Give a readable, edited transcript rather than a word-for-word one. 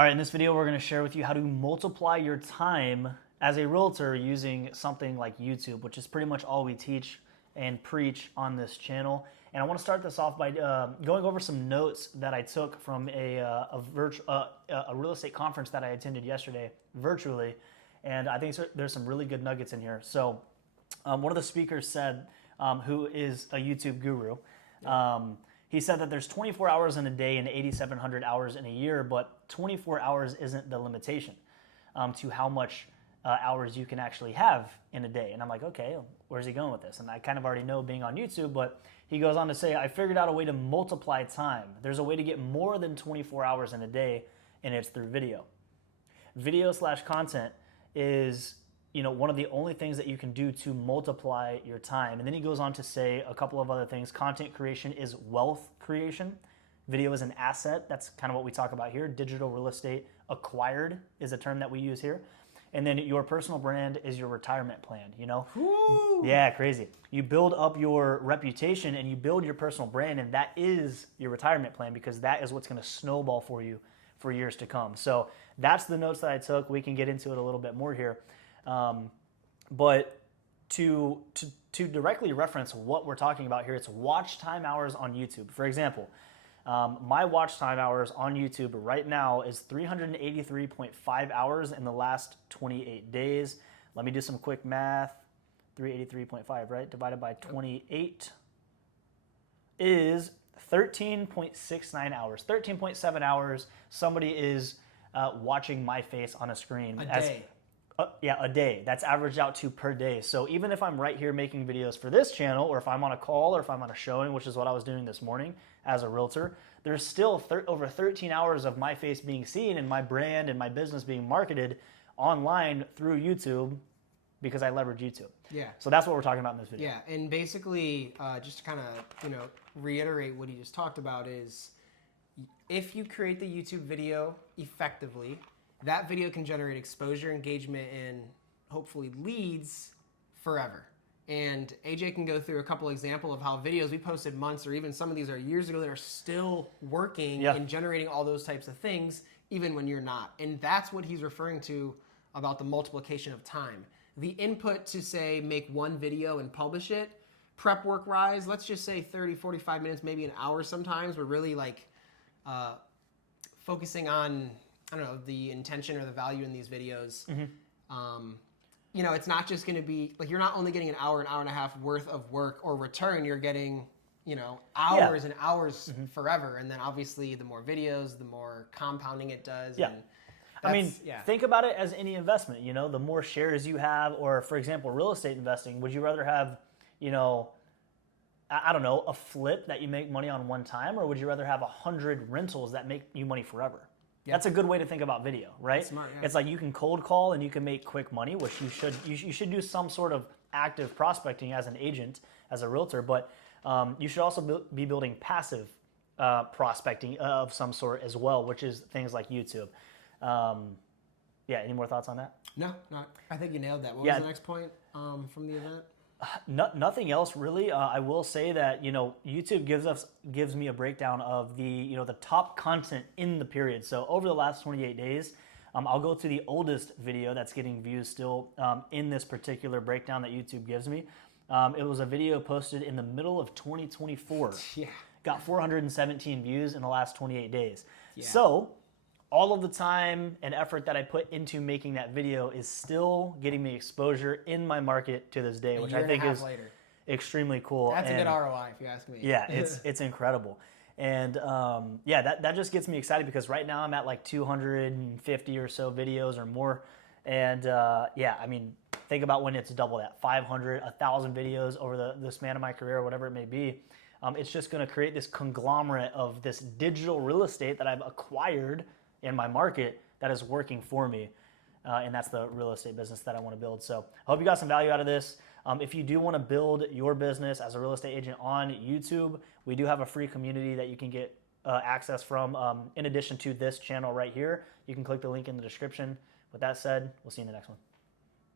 All right, in this video, we're going to share with you how to multiply your time as a realtor using something like YouTube, which is pretty much all we teach and preach on this channel. And I want to start this off by going over some notes that I took from a real estate conference that I attended yesterday virtually. And I think there's some really good nuggets in here. So one of the speakers said, who is a YouTube guru, he said that there's 24 hours in a day and 8,700 hours in a year, but 24 hours isn't the limitation to how much hours you can actually have in a day. And I'm like, okay, where's he going with this? And I kind of already know being on YouTube, but he goes on to say, I figured out a way to multiply time. There's a way to get more than 24 hours in a day, and it's through video. Video/content is one of the only things that you can do to multiply your time. And then he goes on to say a couple of other things. Content creation is wealth creation. Video is an asset. That's kind of what we talk about here. Digital real estate acquired is a term that we use here. And then your personal brand is your retirement plan, Woo! Yeah, crazy. You build up your reputation and you build your personal brand, and that is your retirement plan, because that is what's going to snowball for you for years to come. So that's the notes that I took. We can get into it a little bit more here. But to directly reference what we're talking about here, it's watch time hours on YouTube. For example, my watch time hours on YouTube right now is 383.5 hours in the last 28 days. Let me do some quick math. 383.5, right? Divided by 28 is 13.69 hours. 13.7 hours somebody is watching my face on a screen. A day. A day. That's averaged out to per day. So even if I'm right here making videos for this channel, or if I'm on a call, or if I'm on a showing, which is what I was doing this morning as a realtor, there's still over 13 hours of my face being seen and my brand and my business being marketed online through YouTube, because I leverage YouTube. Yeah. So that's what we're talking about in this video. Yeah, and basically, just to kind of reiterate what he just talked about is, if you create the YouTube video effectively, that video can generate exposure, engagement, and hopefully leads forever. And AJ can go through a couple examples of how videos we posted months, or even some of these are years ago, that are still working and generating all those types of things, even when you're not. And that's what he's referring to about the multiplication of time. The input to, say, make one video and publish it, prep work rise, let's just say 30, 45 minutes, maybe an hour sometimes. We're really focusing on, the intention or the value in these videos. Mm-hmm. It's not just going to be you're not only getting an hour and a half worth of work or return, you're getting, hours and hours forever. And then obviously the more videos, the more compounding it does. Yeah. And think about it as any investment, the more shares you have, or for example, real estate investing, would you rather have, a flip that you make money on one time, or would you rather have 100 rentals that make you money forever? Yep. That's a good way to think about video, right? That's smart, yeah. It's like you can cold call and you can make quick money, which you should do some sort of active prospecting as an agent, as a realtor, but you should also be building passive prospecting of some sort as well, which is things like YouTube. Any more thoughts on that? No, I think you nailed that. What was the next point from the event? Nothing else really. I will say that YouTube gives me a breakdown of the the top content in the period. So over the last 28 days, I'll go to the oldest video that's getting views still in this particular breakdown that YouTube gives me. It was a video posted in the middle of 2024. Yeah. Got 417 views in the last 28 days. Yeah. So all of the time and effort that I put into making that video is still getting me exposure in my market to this day, which I think is extremely cool. That's a good ROI, if you ask me. Yeah, it's incredible. And that just gets me excited, because right now I'm at like 250 or so videos or more. And think about when it's double that, 500, 1,000 videos over the span of my career, or whatever it may be. It's just going to create this conglomerate of this digital real estate that I've acquired in my market that is working for me. And that's the real estate business that I want to build. So I hope you got some value out of this. If you do want to build your business as a real estate agent on YouTube, we do have a free community that you can get access from. In addition to this channel right here, you can click the link in the description. With that said, we'll see you in the next one.